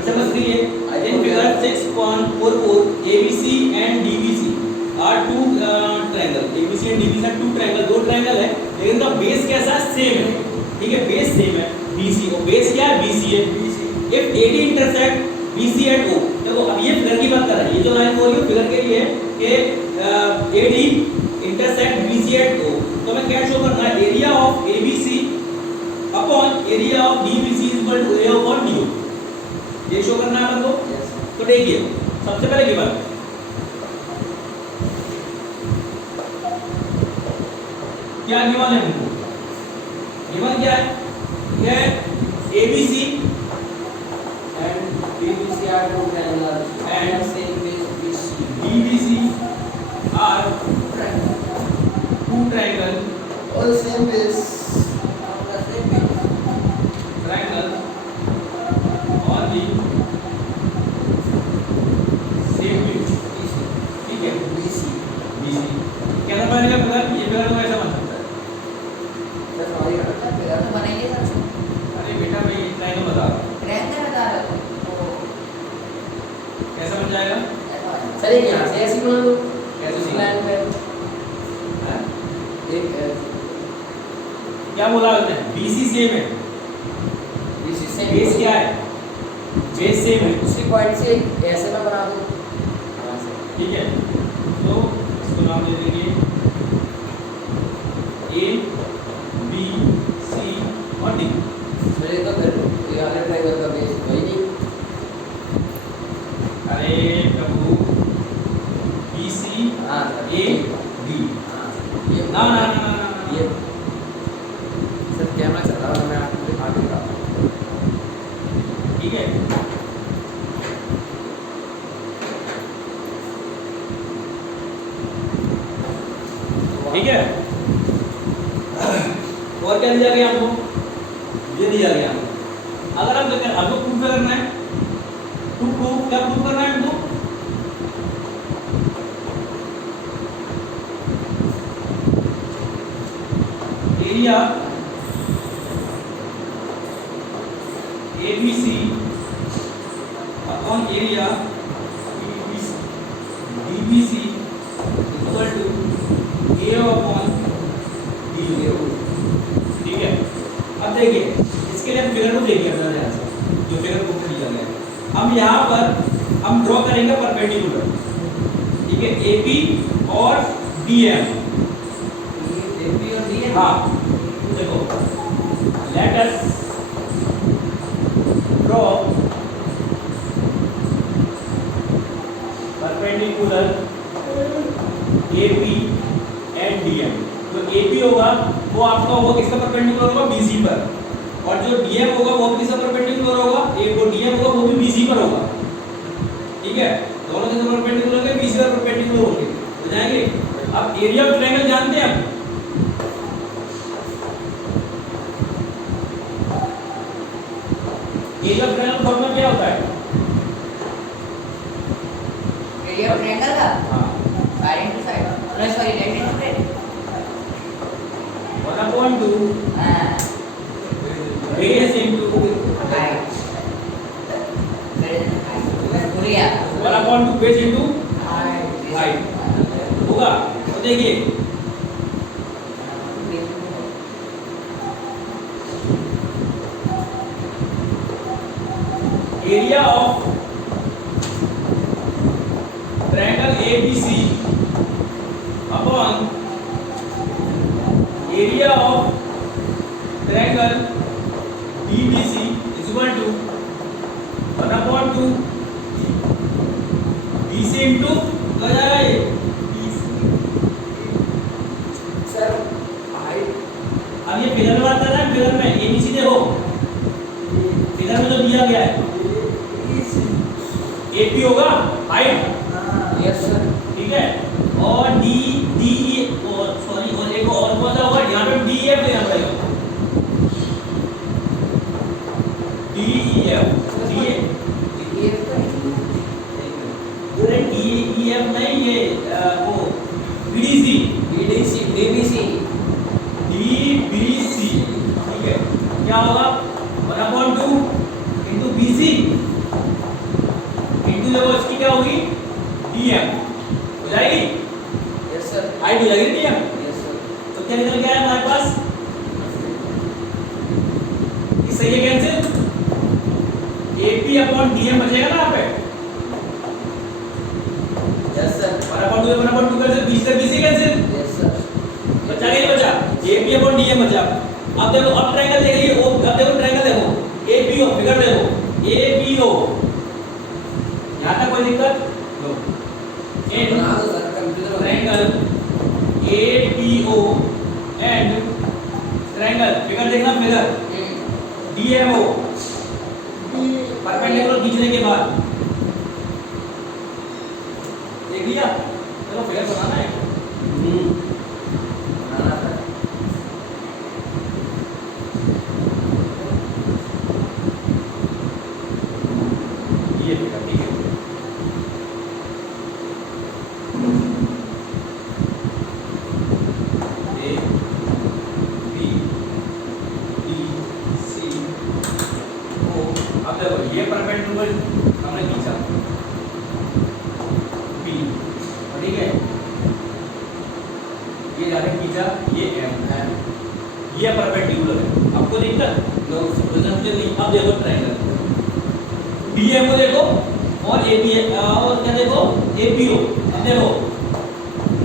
Question number 3 है in figure 6.44 ABC and DBC are two triangle, ABC and DBC are two triangle, दो triangle है लेकिन का base कैसा है, सेम है, ठीक है, बेस सेम है BC, और बेस क्या है BC है। If AD intersect BC at O, देखो अब ये फिगर की बात कर रहा है, ये जो लाइन बोल रही हूँ फिगर के लिए कि AD intersect BC at O, तो मैं क्या शो करना है, area of ABC upon area of DBC is equal to A upon DO, ये शो करना है अपन को। तो देखिए सबसे पहले की बात क्या गिवन है हमको, गिवन क्या है, ये ABC and BBC are two triangle and same with BC. DBC are two triangle, All same base. triangle on the same base, ठीक है BC. BC कैसा बनेगा फिगर, ये फिगर तो ऐसा बन सकता है। सर सॉरी करता है तो बनाइए सर, अरे बेटा मैं ये ट्रायंगल बता रहा हूँ रहने बता रहे हो कैसा बन जाएगा, सर एक यहाँ से ऐसी बना दो कैसे इसी सीखा? लाइन पे हैं? एक क्या बोला आपने, BC सेम है, BC सेम बेस क्या है, बेस सेम है, उसी पॉइंट से ऐसे में बना दो ठीक है। तो इसको नाम दे देंगे A B C और D। मेरे तो फिर ये वाले ट्रायंगल का बेस वही नहीं। अरे प्रभु BC हाँ A D, ये ना ना ना ना ना ये सर कैमरा चल रहा है मैं आपको दिखा दूंगा ठीक है। ठीक है, और क्या दिया गया हमको, ये दिया गया हमको। अगर हम देखें हमको प्रूफ करना है, क्या प्रूफ करना है हमको, area ABC upon area DBC equal to A upon DO, ठीक है। अब देखिए इसके लिए हम फिगर को देखिए अपना ध्यान से, जो फिगर को दिया गया है, हम यहाँ पर हम ड्रॉ करेंगे परपेंडिकुलर, ठीक है, AP और DM, AP और DM, हाँ देखो let us draw perpendicular AP and DM। जो AP होगा वो आपका होगा किसका परपेंडिकुलर होगा, BC पर, और जो DM होगा वो किसका परपेंडिकुलर होगा, एक वो DM होगा वो भी BC पर होगा, ठीक है। दोनों किसका परपेंडिकुलर होंगे, BC पर परपेंडिकुलर होंगे, हो जाएंगे। अब एरिया ऑफ ट्रायंगल जानते हैं आप, एरिया ऑफ ट्रायंगल फॉर्मूला क्या होता है, एरिया ऑफ ट्रायंगल का हाँ side into side, no sorry left into right, 1/2 हां बेस इनटू हाइट, पूरिया 1/2 बेस इनटू हाइट हाइट होगा। तो देखिए area of triangle ABC upon area of triangle DBC is equal to 1/2 BC into क्या जाएगा ये सर हाइट अब ये फिगर में बात कर रहा है, फिगर में ABC देखो फिगर में जो दिया गया है AP होगा हाइट, यस सर ठीक है, और DE और सॉरी और एक और कौन सा होगा, यहाँ पे DEF देना पड़ेगा, DEF अरे DEF नहीं, ये वो BDC DBC ठीक है, क्या होगा 1/2 into BC AP upon DM बचेगा ना यहाँ पे, Yes sir. 1/2 कर से 20 से 20 ही कैंसिल, Yes sir. बचा कि नहीं बचा? AP अपॉन DM बचा। अब देखो, अब ट्रायंगल देख लीजिए, अब देखो ट्रायंगल देखो, APO फिगर देखो, APO यहाँ तक कोई दिक्कत? नो। इन बना दो सर, कंप्यूटर में। Triangle APO and triangle figure देखना, फिगर DMO परपेंडिकुलर खींचने के बाद देख लिया, चलो फिगर बनाना है। बनाना था। ये फिगर ठीक है। A B D C O, अब देखो ये परपेंडिकुलर हमने खींचा B, ठीक है, ये जाने खींचा ये M है, ये परपेंडिकुलर है, आपको दिक्कत? नो समझे नहीं? अब देखो ट्रायंगल DMO देखो और APO और क्या देखो APO, अब देखो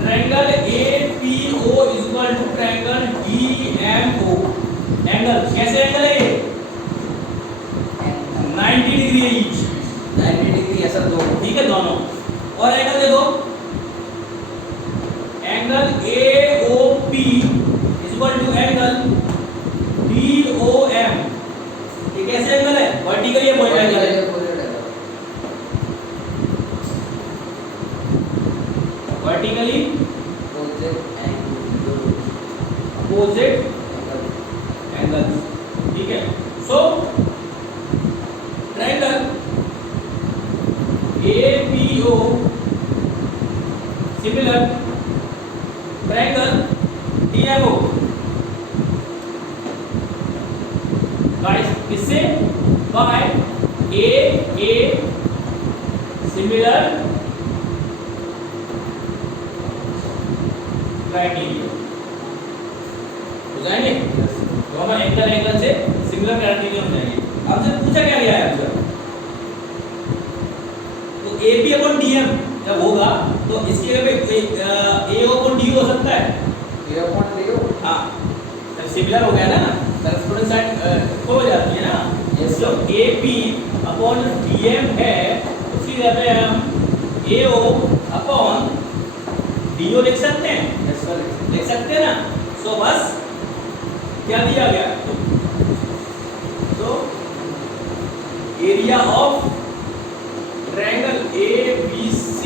triangle APO is equal to triangle DMO, angle कैसे एंगल है ये? 90 डिग्री है ईच, 90 डिग्री है सर दोनों। ठीक है दोनों। और एंगल देखो, angle AOP is equal to angle DOM, ये कैसे एंगल है? वर्टिकली अपोजिट एंगल है, वर्टिकली अपोजिट एंगल, ठीक है। So triangle APO similar triangle DMO, guys किससे? बाय A सिमिलर क्राइटेरिया हो जाएंगे, दोनों एंगल से सिमिलर क्राइटेरिया हो जाएंगे। आपसे पूछा क्या गया है आंसर? तो AP अपॉन DM जब होगा तो इसकी जगह पे AO अपॉन DO हो सकता है, हाँ, जब सिमिलर हो गया ना, करेस्पोंडेंस साइड हो जाती है ना। Yes, जो AP अपॉन DM है उसकी जगह पे हम AO अपॉन DO लिख सकते हैं, लिख सकते हैं ना। सो बस क्या दिया गया? तो area of triangle ABC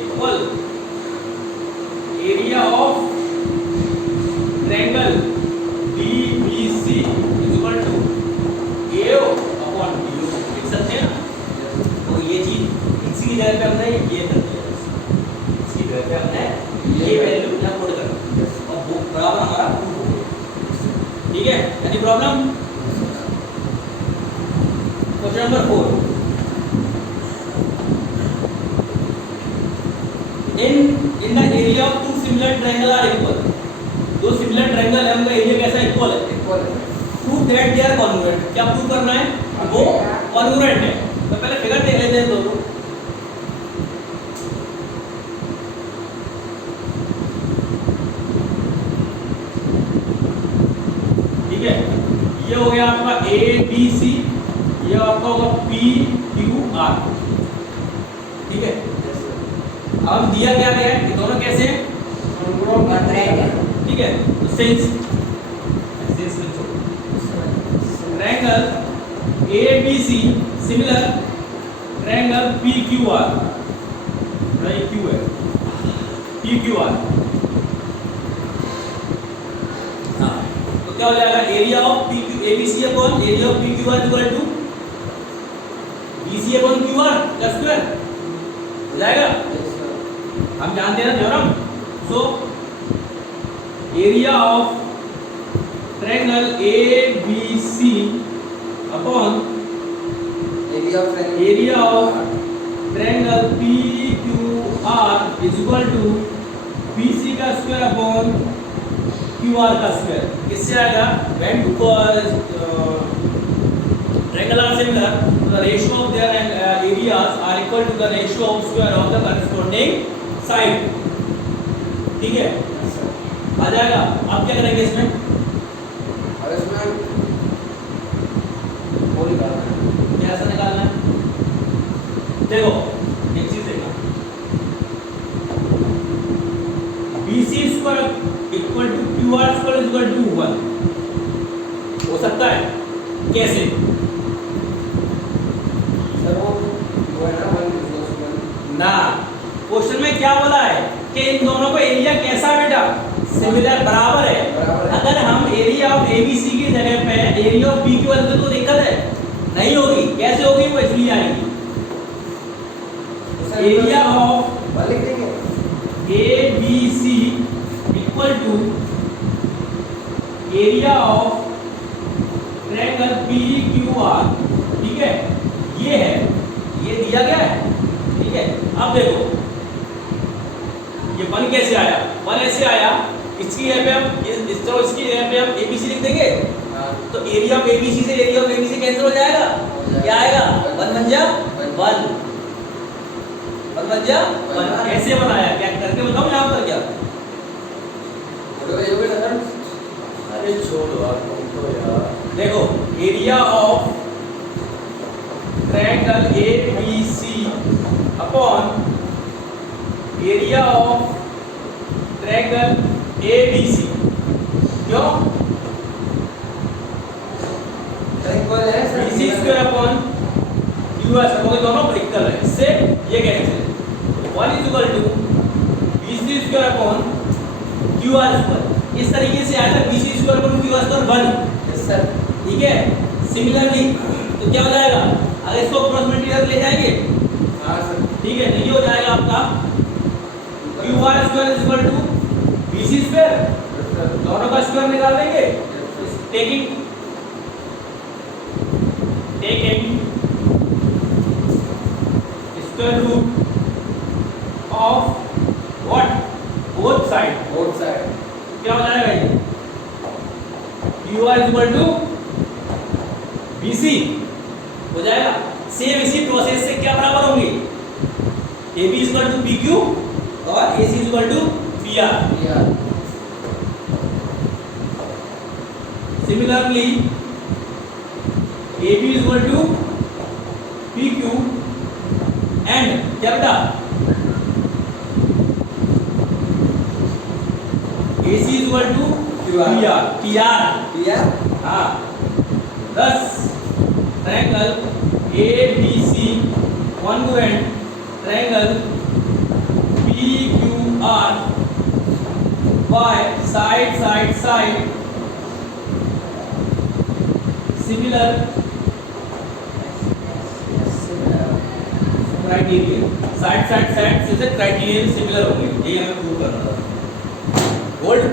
equal area of triangle DBC equal to AO upon DO, लिख सकते हैं ना। तो ये चीज इसी जगह पे हमने ये कर दिया, इसी जगह पे हमने ये वैल्यू यहाँ पुट कर दी और वो बराबर हमारा प्रूफ हो गया, ठीक है। Any problem? Question number 4, in the area of two similar triangle are equal, दो सिमिलर ट्रायंगल है उनका एरिया कैसा इक्वल है? Prove that they are congruent, क्या प्रूव करना है? वो कॉन्ग्रुएंट है। तो पहले फिगर देख लेते हैं दोनों, ठीक है। ये हो गया आपका ABC, ये आपका होगा PQR, ठीक है। अब दिया क्या गया है? ये दोनों कैसे हैं? ठीक है। तो sense triangle ABC similar triangle PQR, ये Q है, PQR, हाँ। तो क्या हो जाएगा? Area of ABC upon area of PQR equal to BC upon QR का स्क्वायर हो जाएगा। हम जानते हैं theorem. So area of triangle ABC upon area of triangle PQR is equal to BC का स्क्वायर अपॉन QR का square. किससे आएगा? When triangle are similar, so the ratio of their areas are equal to the ratio of square of the corresponding side. ठीक है, आ जाएगा. आप क्या करेंगे इसमें? और इसमें वो निकालना है. कैसे निकालना है? देखो एक चीज देखना, BC square equal to QR square equal to 1 हो सकता है. कैसे? सर वो है ना 1 ना, क्वेश्चन में क्या बोला है कि इन दोनों का एरिया कैसा है बेटा? सिमिलर, बराबर है. बराबर है. अगर हम एरिया ऑफ ABC की जगह पे एरिया ऑफ BQ वाले तो दिक्कत है, नहीं होगी. कैसे होगी? वो इसलिए आएगी. एरिया ऑफ लिख देंगे ABC equal to area of triangle PQR. ठीक है, ये है, ये दिया गया है. ठीक है, अब देखो ये 1 कैसे आया? 1 ऐसे आया, इसकी जगह पे हम इस तरह इसकी जगह पे हम ABC लिख देंगे. हाँ. तो एरिया ऑफ ABC से एरिया ऑफ ABC कैंसिल हो जाएगा. क्या आएगा? 1 बन जा 1 बन जा 1. कैसे बनाया? क्या करके बताओ यहाँ पर. क्या ये भी सर. अरे छोड़ो आप तो यार. देखो, area of triangle ABC upon area of triangle ABC. क्यों? इक्वल है sir. BC square upon QR square दोनों इक्वल है. इससे ये cancel. 1 is equal to BC square upon QR square. इस तरीके से आया था. BC square upon QR square 1. Yes sir. ठीक है, सिमिलरली तो क्या हो जाएगा? अगर इसको क्रॉस मल्टीप्लाई ले जाएंगे, हाँ सर. ठीक है, तो ये हो जाएगा आपका QR square is equal to BC square. दोनों का स्क्वायर निकाल देंगे. Taking square root of what? Both side. Both side. क्या हो जाएगा ये? QR is equal to BC हो जाएगा. सेम इसी प्रोसेस से क्या बराबर होंगे? AB is equal to PQ और AC is equal to PR. यार. Similarly, AB is equal to PQ and क्या बेटा? AC is equal to PR. यार. हाँ. Thus, triangle ABC congruent triangle PQR by side similar criteria. Side से criterion similar होंगे. ये हमें प्रूव करना था. गोल्ड